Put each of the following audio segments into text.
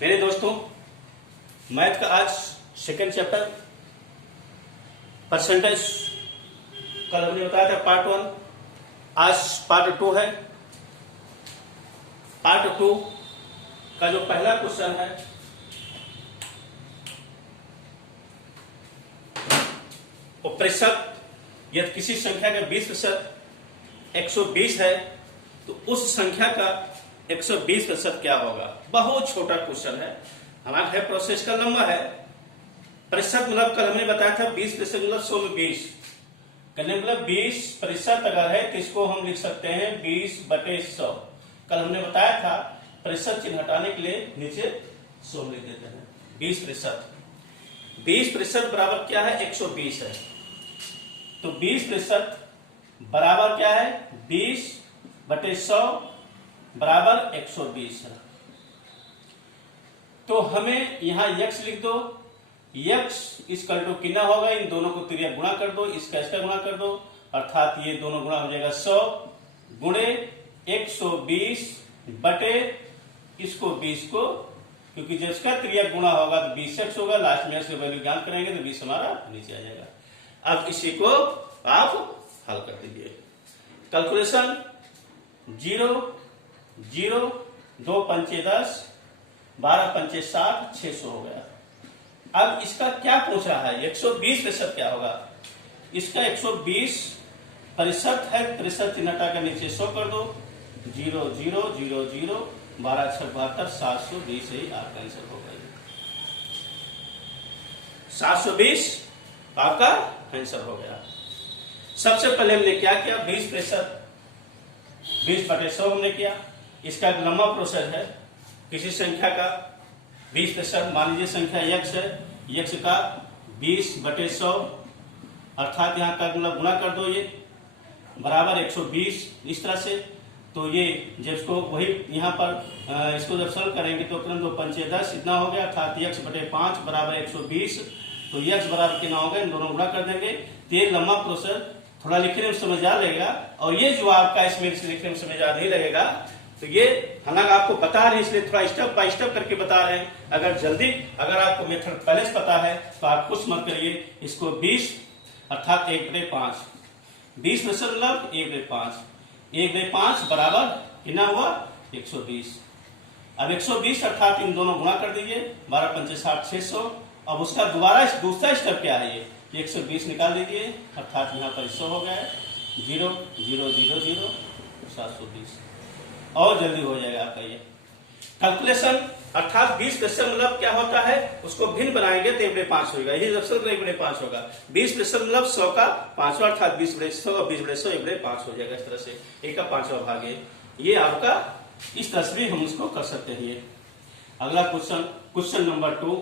मेरे दोस्तों, मैथ का आज सेकंड चैप्टर परसेंटेज कल हमने बताया था पार्ट 1, आज पार्ट 2 है। पार्ट 2 का जो पहला क्वेश्चन है वो प्रतिशत, यदि किसी संख्या का 20% 120 है तो उस संख्या का 120% क्या होगा। बहुत छोटा क्वेश्चन है, हमारा है प्रोसेस का लंबा है। प्रतिशत मतलब कल हमने बताया था 20% मतलब 100 में 20 करने मतलब 20% अगर है तो इसको हम लिख सकते हैं 20/100। कल हमने बताया था प्रतिशत चिन्ह हटाने के लिए नीचे 100 लिख देते हैं। 20% 20% बराबर क्या है 120 है, तो 20% बराबर क्या है 20/100 बराबर 120 है। तो हमें यहां x लिख दो, x इसका टू कितना होगा, इन दोनों को त्रिया गुणा कर दो, इसका इसका गुणा कर दो, अर्थात ये दोनों गुणा हो जाएगा 100 गुणे 120 बटे इसको 20 को, क्योंकि जब इसका त्रिया गुणा होगा तो 20x होगा, लास्ट में इसके वैल्यू ज्ञात करेंगे तो 20 हमारा नीचे आ जाएगा। अब इसी को आप हल कर दीजिए। कैलकुलेशन 0 0 2 पंचे 10 12 पंचे 60 600 हो गया। अब इसका क्या पूछ रहा है 120% क्या होगा। इसका 120% है, प्रतिशत चिन्ह हटा कर नीचे 100 कर दो, 0 0 0 0 12 6 72 720 ही आपका आंसर हो गया। 720 आपका आंसर हो गया। सबसे पहले हमने क्या किया 20% 20/100 हमने किया। इसका एक लंबा प्रोसेस है, किसी संख्या का 20%, मान लीजिए संख्या x है, x का 20/100 अर्थात यहाँ का मतलब गुणा कर दो, ये बराबर 120 इस तरह से। तो ये जब इसको वही यहाँ पर इसको जब सॉल्व करेंगे तो क्रम 2 पंचे 10 इतना हो गया, अर्थात x/5 बराबर 120। तो x बराबर कितना होगा, इन दोनों गुणा कर देंगे। तो ये लंबा प्रोसेस थोड़ा लिखने में समझ आ लगेगा, और ये जो आपका इसमें लिखने में समझ आ नहीं लगेगा, तो ये हालांकि आपको बता रहे हैं इसलिए थोड़ा स्टेप बाय स्टेप करके बता रहे हैं। अगर आपको मेथड पहले से पता है तो आप कुछ मत करिए, इसको 20 अर्थात 1/5 20% मतलब 1/5 1/5 बराबर कितना हुआ 120। अब 120 अर्थात इन दोनों गुणा कर दीजिए, 12 पंचे 60 600। अब उसका दूसरा स्टेप क्या है, ये 120 निकाल दीजिए, अर्थात यहाँ पर 100 हो गया है, 0 0 0 0 720 और जल्दी हो जाएगा आपका ये कैलकुलेशन। अर्थात 20% मतलब क्या होता है, उसको भिन्न बनाएंगे तो 1/5 होगा, यही जब 1/5 होगा। 20% मतलब 100 का 5वां अर्थात 20/100 और 20/100 1/5 हो जाएगा। इस तरह से 1 का 5वां भाग है ये आपका, इस तरह से भी हम इसको कर सकते हैं। ये अगला क्वेश्चन नंबर 2।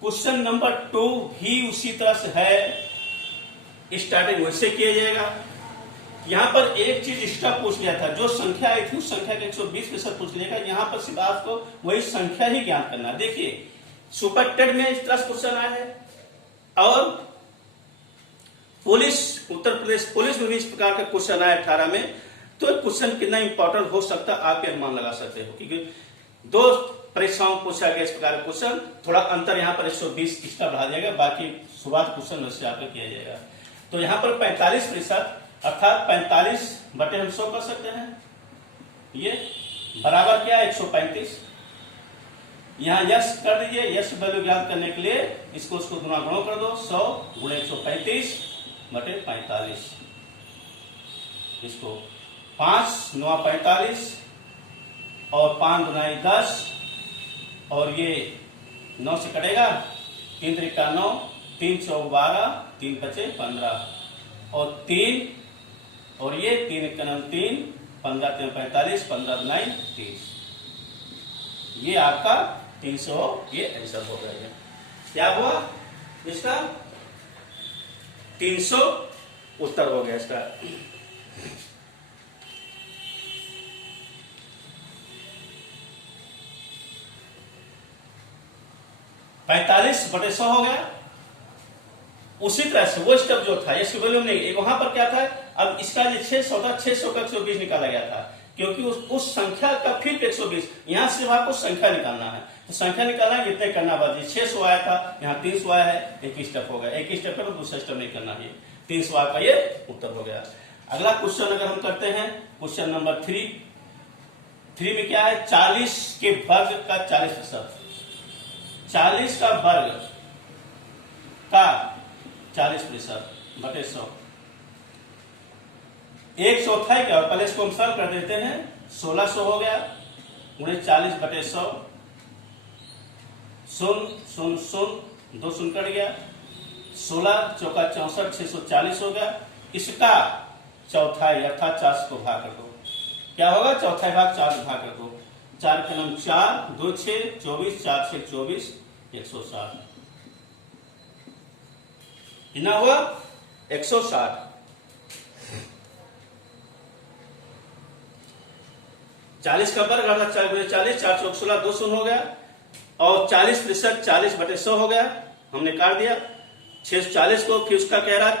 क्वेश्चन नंबर 2 भी उसी तरह से है, स्टार्टिंग वैसे किया जाएगा। यहां पर एक चीज एक्स्ट्रा पूछ लिया था, जो संख्या आई थी उस संख्या का 120% पूछ लिएगा। यहां पर सिर्फ आपको वही संख्या ही ज्ञात करना। देखिए सुपर टेट में इस तरह से क्वेश्चन आया है, और उत्तर प्रदेश पुलिस में भी इस प्रकार का क्वेश्चन आया 18 में। तो क्वेश्चन कितना इंपॉर्टेंट हो सकता है आप अनुमान लगा सकते हो, क्योंकि 2 परीक्षाओं में पूछा गया इस प्रकार का क्वेश्चन। थोड़ा अंतर यहाँ पर 120 एक्स्ट्रा बढ़ा जाएगा, बाकी शुरुआत क्वेश्चन वैसे आपका किया जाएगा। तो यहाँ पर 45% अर्थात 45/100 कर सकते हैं। ये बराबर क्या है 135। यहाँ यश कर दीजिए, यश वैल्यू ज्ञात करने के लिए इसको गुणा कर दो, 100 गुणे 135/45। इसको 5 9 45 और 5 गुना 10, और ये 9 से कटेगा, 3 त्रिका 9 3 चौक 12 3 पचे 15 और 3 और ये 3 1 3 15 3 45 15 9 30। ये आपका 300 ये आंसर हो गया है। क्या हुआ इसका 300 उत्तर हो गया इसका। 45/100 हो गया। उसी तरह से वो स्टेप जो था इसके वैल्यू नहीं, वहां पर क्या था, अब इसका जो 600 था 600 का 120 निकाला गया था, क्योंकि उस संख्या का फिर 120, यहाँ सिर्फ आपको संख्या निकालना है। तो संख्या निकालना है, इतने करना बाजी 600 आया था, यहाँ 300 आया है, एक स्टेप हो गया। एक स्टेप पर दूसरा स्टेप नहीं करना है। 300 का ये उत्तर हो गया। अगला क्वेश्चन अगर हम करते हैं, क्वेश्चन नंबर 3 में क्या है, 40 के वर्ग का 40%, 40 का वर्ग का 40% बटे 100, 1/4 क्या, पहले इसको हम सरल कर देते हैं, 1600 हो गया, उन्हें 40 बटे 100, 0 0 0 2 शून्य कट गया, 16 चौका 64, 640 हो गया। इसका चौथाई अर्थात 4 को भाग कर दो, क्या होगा, चौथाई भाग 4 से भाग कर दो, 4 के नाम 4, 2 6 24, 4 6 24, 160 कितना हुआ, 160। 40 का वर्ग अर्थात 40, 4 चौक 16, 2 शून्य हो गया, और 40% 40 बटे 100 हो गया, हमने काट दिया। 640 को फिर उसका कह रहा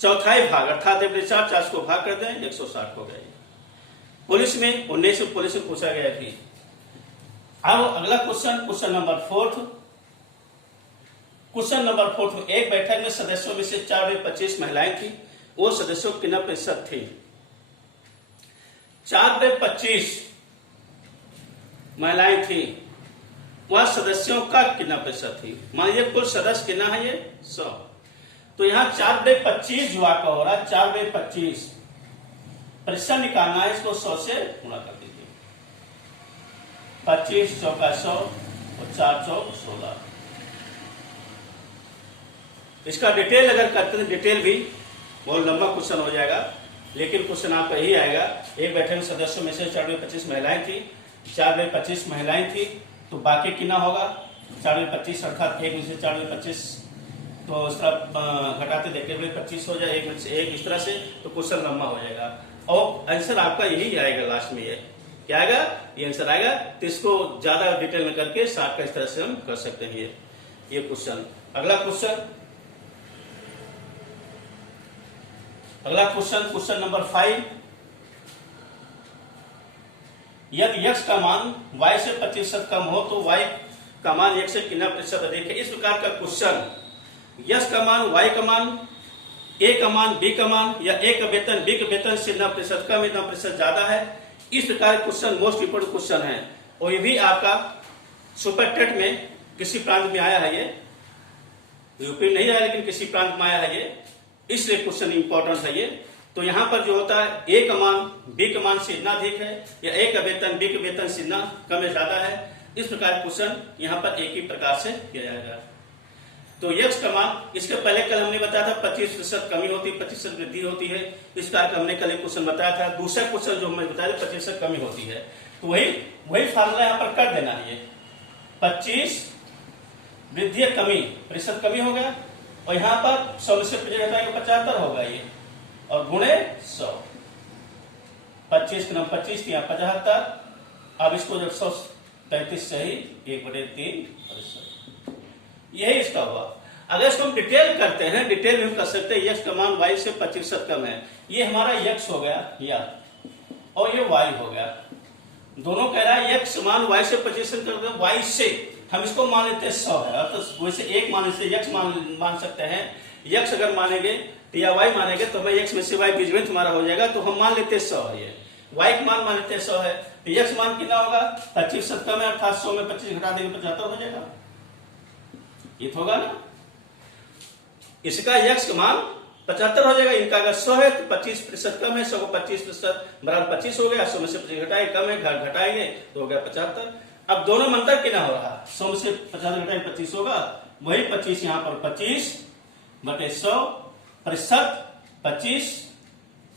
चौथाई भाग अर्थात 4 को भाग कर दें, 160 हो गया। पुलिस में 19 पुलिस में पूछा गया थी। अब अगला क्वेश्चन नंबर 4। क्वेश्चन नंबर 4 में एक बैठक में सदस्यों में से 4/25 महिलाएं थी, वो सदस्यों की कितना प्रतिशत थी, 4/25 महिलाएं थी, वह सदस्यों का कितना प्रतिशत थी। मान लीजिए कुल सदस्य कितना है, ये 100, तो यहाँ 4/25 जो आपका हो रहा है, 4/25 प्रतिशत निकालना है, इसको 100 से गुणा कर दीजिए, 25 चौका 100 और 4 चौक 16। इसका डिटेल अगर करते हैं, डिटेल भी बहुत लंबा क्वेश्चन हो जाएगा, लेकिन क्वेश्चन आपका यही आएगा। एक बैठक में सदस्यों में से 4/25 महिलाएं थी, 4/25 महिलाएं थी, तो बाकी कितना होगा, 4/25 अर्थात 1 में से 4/25, तो इस तरह घटाते देखते हुए 25 हो जाए, 1 में से 1 इस तरह से, तो क्वेश्चन लंबा हो जाएगा। और आंसर आपका यही आएगा लास्ट में, ये क्या आएगा, ये आंसर आएगा। तो इसको ज्यादा डिटेल में करके शार्ट का इस तरह से हम कर सकते हैं ये क्वेश्चन। अगला क्वेश्चन नंबर 5। यदि x का मान y से 25% कम हो तो y का मान x से कितना प्रतिशत अधिक है। इस प्रकार का क्वेश्चन, x का मान, y का मान, a का मान, b का मान, या a का वेतन b के वेतन से 90% कम, 90% ज्यादा है, इस प्रकार क्वेश्चन मोस्ट इंपोर्टेंट क्वेश्चन है। और ये भी आपका सुपर टेट में किसी प्रांत में आया है, ये यूपी नहीं आया लेकिन किसी प्रांत में आया है ये, इसलिए क्वेश्चन इंपॉर्टेंट है ये। तो यहाँ पर जो होता है, ए का मान बी के मान से इतना अधिक है, या ए का वेतन बी के वेतन से इतना कम है, ज्यादा है, इस प्रकार क्वेश्चन यहाँ पर एक ही प्रकार से किया जाएगा। तो x का मान, इसके पहले कल हमने बताया था 25% कमी होती है, 25% वृद्धि होती है, इस प्रकार का हमने कल एक क्वेश्चन बताया था। दूसरा क्वेश्चन जो हमने बताया 25% कमी होती है, तो वही फार्मूला यहाँ पर कर देना है। 25 वृद्धि कमी, प्रतिशत कमी हो गया, और यहाँ पर 100 में से 75 होगा ये, और गुणे 100, 25 के नाम 25 यहाँ 75। अब इसको जब 133 सही 1/3, यही इसका हुआ। अगर इसको हम डिटेल करते हैं, डिटेल में हम कर सकते हैं, x का मान y से 25% कम है, ये हमारा x हो गया या, और ये y हो गया। दोनों कह रहा है x मान y से 25% कम है, y से हम इसको मान लेते हैं 100 है, तो वैसे एक मान से x मान सकते हैं। x अगर मानेंगे या y मानेंगे तो हमें x में से y बीजगणित हमारा हो जाएगा, तो हम मान लेते हैं 100 है, ये y का मान लेते हैं 100 है, तो x मान कितना होगा, 25% कम है, अर्थात 100 में 25 घटा देंगे 75 हो जाएगा, ये तो होगा ना। इसका x का मान 75 हो जाएगा, इनका अगर 100 है तो 25% कम है, 100 को 25% बराबर 25 हो गया, 100 में से 25 घटाए, कम है, घटाएंगे तो हो गया 75। अब दोनों में अंतर कितना हो रहा है, 100 में से 50 घटाए 25 होगा, वही 25 यहाँ पर 25 बटे 100 प्रतिशत 25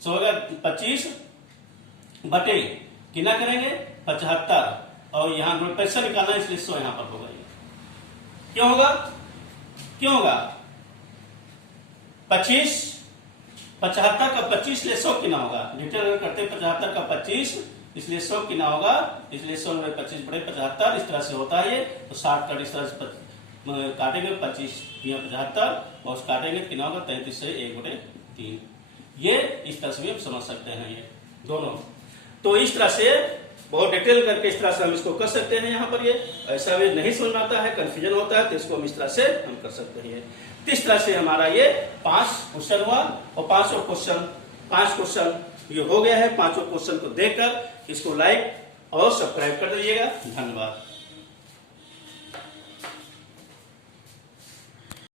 होगा, 25 बटे कितना करेंगे 75, और यहाँ पैसा निकालना इसलिए 100 यहाँ पर होगा। क्यों होगा 25 75 का 25 ले 100 कितना होगा, डिटेल करते 75 का 25 इसलिए 100 कितना होगा, इसलिए 100 में 25 बड़े 75, इस तरह से होता है ये। तो 60 कट इस तरह से काटेंगे, 25 यहाँ 75 और काटेंगे कितना होगा 33 से 1/3, ये इस तरह से भी हम समझ सकते हैं ये दोनों। तो इस तरह से बहुत डिटेल करके इस तरह से हम इसको कर सकते हैं। यहाँ पर ये ऐसा भी नहीं समझ में आता है, कंफ्यूजन होता है, तो इसको हम इस तरह से हम कर सकते हैं। तो इस तरह से हमारा ये 5 क्वेश्चन हुआ और 5 क्वेश्चन ये हो गया है। 5 क्वेश्चन को देखकर इसको लाइक और सब्सक्राइब कर दीजिएगा। धन्यवाद।